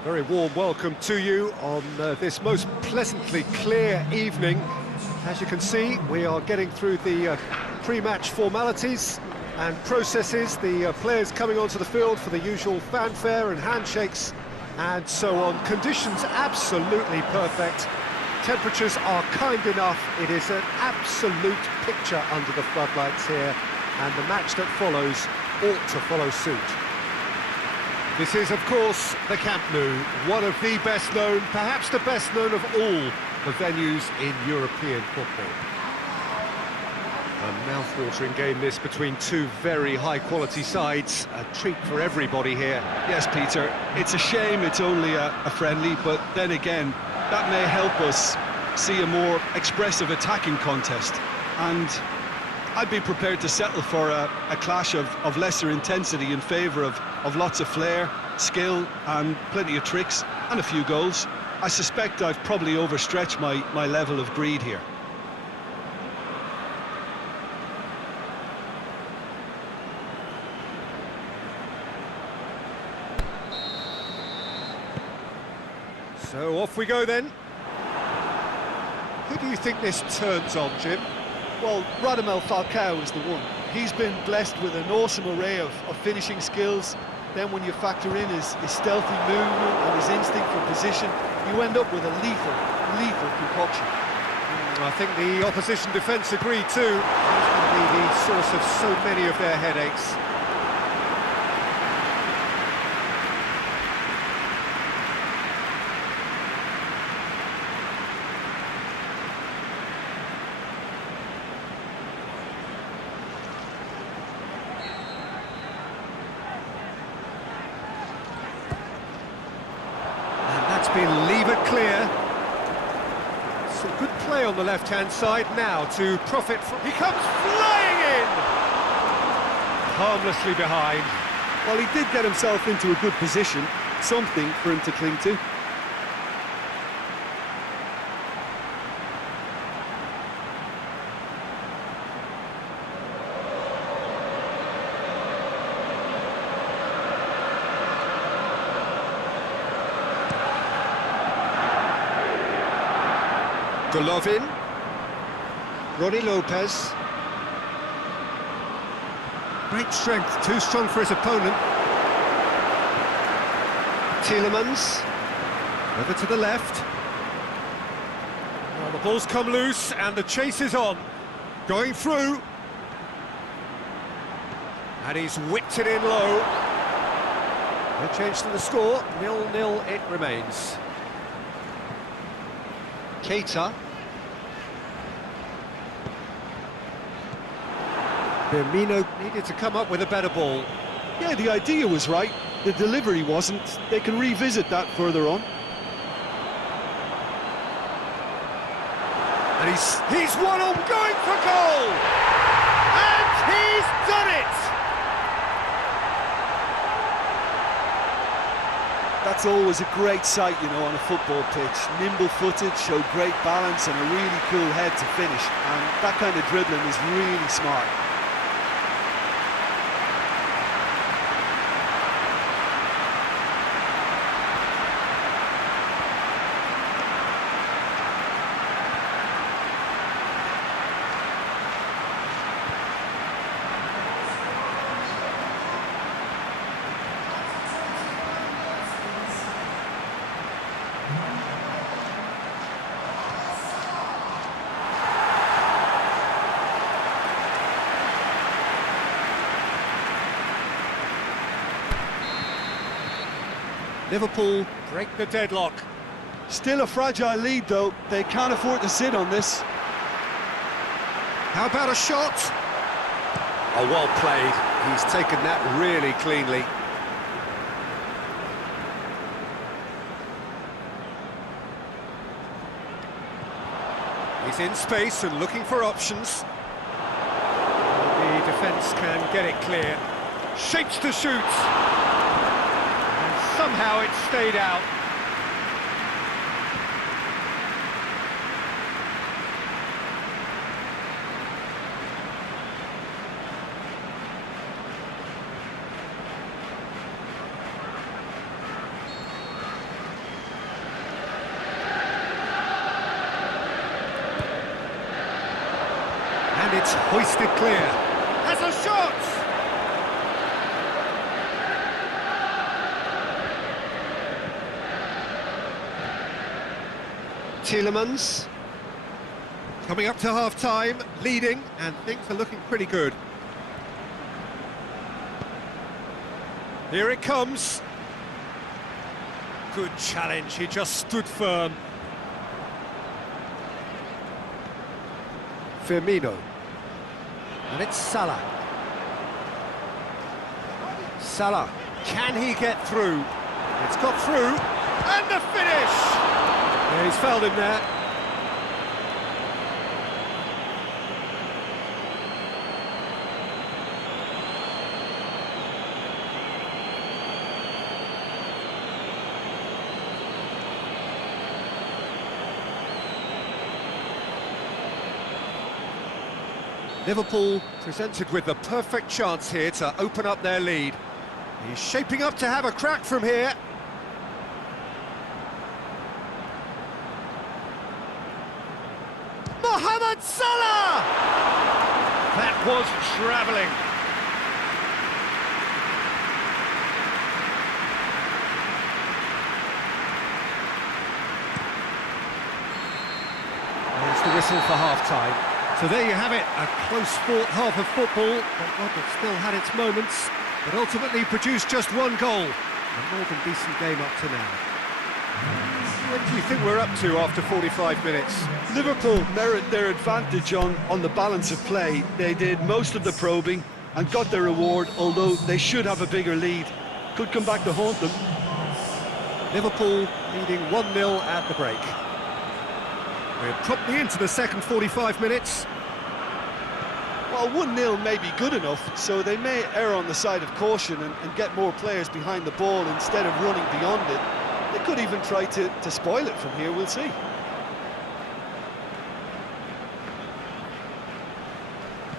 A very warm welcome to you on this most pleasantly clear evening. As you can see, we are getting through the pre-match formalities and processes, the players coming onto the field for the usual fanfare and handshakes and so on. Conditions absolutely perfect. Temperatures are kind enough. It is an absolute picture under the floodlights here, and the match that follows ought to follow suit. This is, of course, the Camp Nou, one of the best known, perhaps the best known of all the venues in European football. A mouth-watering game this between two very high-quality sides, a treat for everybody here. Yes, Peter, it's a shame it's only a friendly, but then again, that may help us see a more expressive attacking contest. And I'd be prepared to settle for a clash of lesser intensity in favour of lots of flair, skill and plenty of tricks and a few goals. I suspect I've probably overstretched my level of greed here. So off we go then. Who do you think this turns on, Jim? Well, Radamel Falcao is the one. He's been blessed with an awesome array of finishing skills. Then when you factor in his stealthy movement and his instinct for position, you end up with a lethal concoction. I think the opposition defence agree too. He's going to be the source of so many of their headaches. Been levered clear. Some good play on the left-hand side now to profit from... He comes flying in! Harmlessly behind. Well, he did get himself into a good position, something for him to cling to. Golovin, Ronnie Lopez. Great strength, too strong for his opponent. Tielemans, over to the left. Well, the ball's come loose and the chase is on. Going through. And he's whipped it in low. No change to the score, 0-0 it remains. Keita. Firmino needed to come up with a better ball. Yeah, the idea was right, the delivery wasn't. They can revisit that further on. And he's one on, going for goal! And he's done it! That's always a great sight, you know, on a football pitch. Nimble-footed, showed great balance and a really cool head to finish. And that kind of dribbling is really smart. Liverpool break the deadlock. Still a fragile lead, though. They can't afford to sit on this. How about a shot? Oh, well played. He's taken that really cleanly. He's in space and looking for options. The defence can get it clear. Shapes to shoot. Somehow it stayed out. And it's hoisted clear. Has a shot! Tielemans. Coming up to half-time, leading, and things are looking pretty good. Here it comes. Good challenge, he just stood firm. Firmino. And it's Salah. Salah, can he get through? It's got through, and the finish! Yeah, he's fouled him there. Liverpool presented with the perfect chance here to open up their lead. He's shaping up to have a crack from here. Mohamed Salah! That was travelling. There's the whistle for half-time. So there you have it, a close-fought half of football, but one that still had its moments, but ultimately produced just one goal. A more than decent game up to now. What do you think we're up to after 45 minutes? Liverpool merit their advantage on the balance of play. They did most of the probing and got their reward, although they should have a bigger lead. Could come back to haunt them. Liverpool leading 1-0 at the break. We're promptly into the second 45 minutes. Well, 1-0 may be good enough, so they may err on the side of caution and get more players behind the ball instead of running beyond it. They could even try to spoil it from here, we'll see.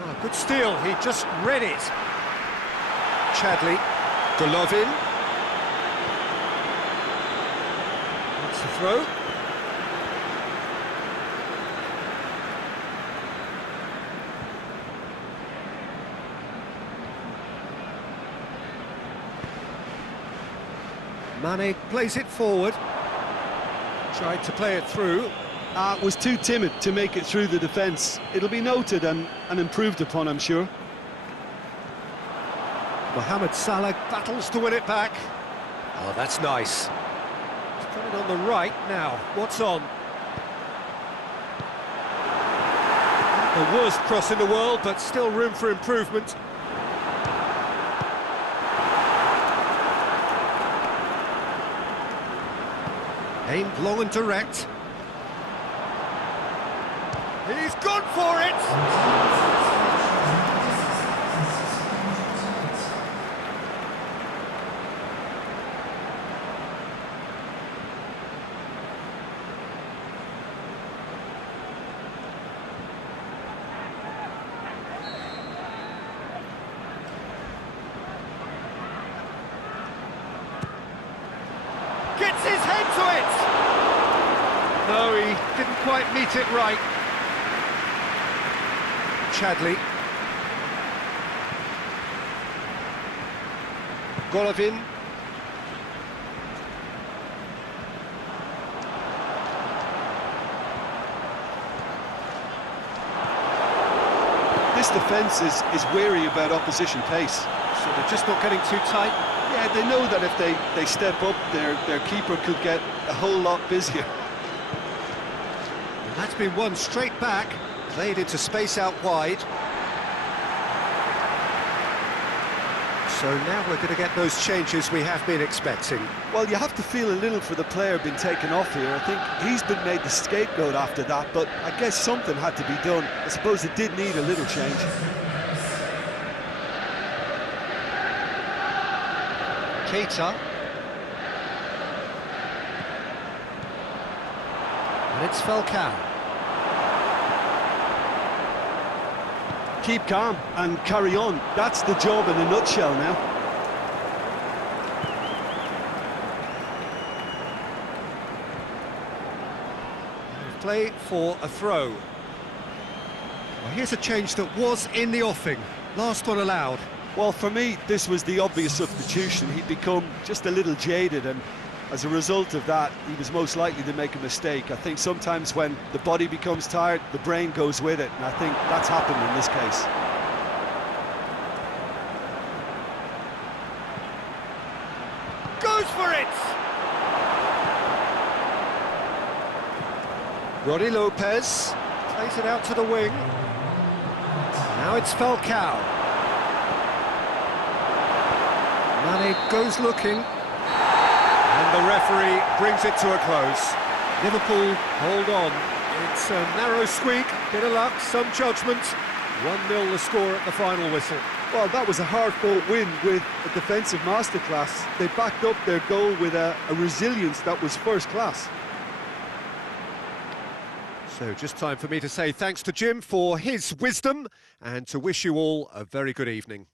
Oh, good steal, he just read it. Chadli, Golovin. That's the throw. Mane plays it forward. Tried to play it through. Was too timid to make it through the defence. It'll be noted and improved upon, I'm sure. Mohamed Salah battles to win it back. Oh, that's nice. He's put it on the right now. What's on? The worst cross in the world, but still room for improvement. Aimed long and direct. He's gone for it! Gets his head to it! No, he didn't quite meet it right. Chadli. Golovin. This defence is wary about opposition pace. So they're just not getting too tight. Yeah, they know that if they step up, their keeper could get a whole lot busier. And that's been won straight back, played into space out wide. So now we're going to get those changes we have been expecting. Well, you have to feel a little for the player being taken off here. I think he's been made the scapegoat after that, but I guess something had to be done. I suppose it did need a little change. Keita. And it's Falcao. Keep calm and carry on. That's the job in a nutshell now. Play for a throw. Well, here's a change that was in the offing. Last one allowed. Well, for me, this was the obvious substitution. He'd become just a little jaded, and as a result of that, he was most likely to make a mistake. I think sometimes when the body becomes tired, the brain goes with it, and I think that's happened in this case. Goes for it! Roddy Lopez plays it out to the wing. Now it's Falcao. Mane goes looking. And the referee brings it to a close. Liverpool hold on. It's a narrow squeak, bit of luck, some judgment. 1-0 the score at the final whistle. Well, that was a hard-fought win with a defensive masterclass. They backed up their goal with a resilience that was first class. So just time for me to say thanks to Jim for his wisdom and to wish you all a very good evening.